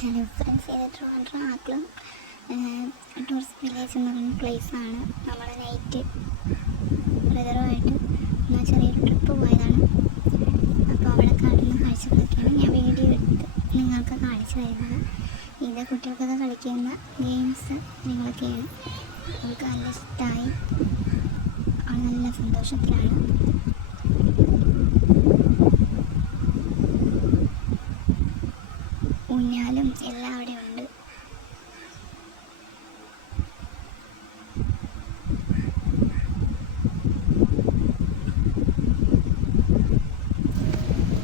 Hello friends, ഇത് Trivandrum Akkulam tourist village എന്ന് പറയുന്ന പ്ലേസാണ്. നമ്മൾ നൈറ്റ് ബ്രദറുമായിട്ട് എന്നാൽ ചെറിയൊരു ട്രിപ്പ് പോയതാണ്. അപ്പോൾ അവിടെ കാണുന്ന കാഴ്ചകളൊക്കെയാണ് ഞാൻ വീഡിയോ എടുത്ത് നിങ്ങൾക്ക് കാണിച്ചു തരുന്നത്. ഇത് കുട്ടികൾക്കൊക്കെ കളിക്കുന്ന ഗെയിംസ് നിങ്ങളൊക്കെയാണ്. അവൾക്ക് നല്ല ഇഷ്ടമായി, അവൾ നല്ല സന്തോഷത്തിലാണ്. ഊഞ്ഞാലും എല്ലാം അവിടെ ഉണ്ട്.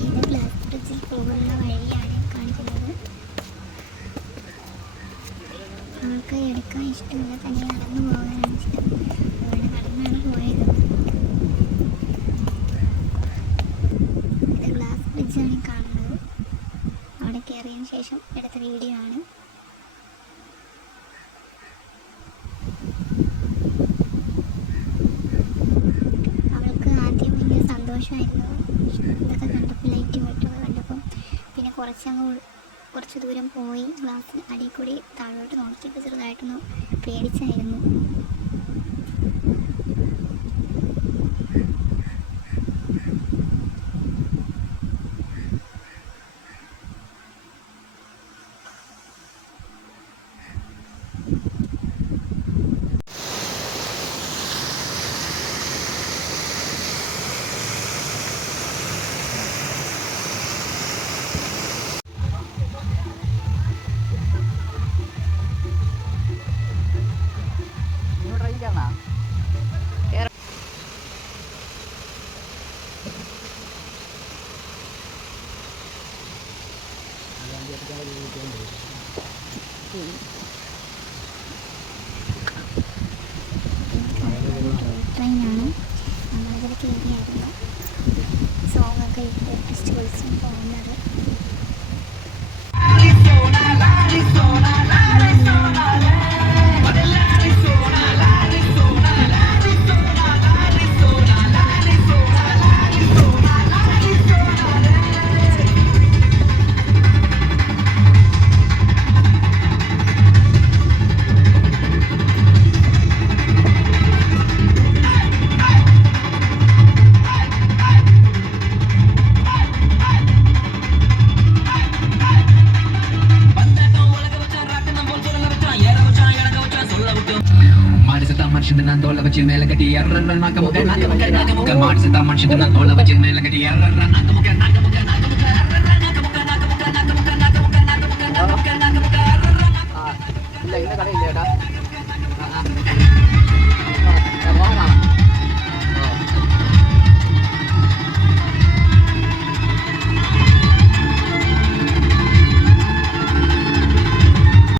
ഇത് ഗ്ലാസ് ബ്രിഡ്ജിൽ പോകുന്ന വഴിയാണ് കാണിക്കുന്നത്. അവൾക്ക് എടുക്കാൻ ഇഷ്ടമില്ല, തന്നെ നടന്നു പോകാനാണ് ഇഷ്ടം. അതുകൊണ്ട് നടന്നാണ് പോയത്. ഇത് ഗ്ലാസ് ബ്രിഡ്ജാണ് കാണുന്നത്. അവിടെ കയറിയതിന് ശേഷം എടുത്ത വീഡിയോ ആണ്. അവൾക്ക് ആദ്യം വലിയ സന്തോഷമായിരുന്നു ഇതൊക്കെ കണ്ടപ്പോൾ, ലൈറ്റും വെട്ടൊക്കെ കണ്ടപ്പം. പിന്നെ കുറച്ച് ദൂരം പോയി ഗ്ലാസ് അടിയിൽ കൂടി താഴോട്ട് നോക്കിയപ്പോൾ ചെറുതായിട്ടൊന്ന് പേടിച്ചായിരുന്നു. ട്രെയിനാണ്, നമ്മളതിൽ കയറിയായിരുന്നു. സോങ്ങൊക്കെ ഇട്ട് ഫെസ്റ്റിവൽസിന് പോകുന്നത്. మనుషులను తోల వచ్చి మేల కట్టి ఎర్ర నాకముక నాకముక మాడిసత మనుషులను తోల వచ్చి మేల కట్టి ఎర్ర నాకముక నాకముక నాకముక నాకముక నాకముక నాకముక నాకముక నాకముక నాకముక నాకముక ഇല്ല ഇന്ന കടയില്ലേടാ.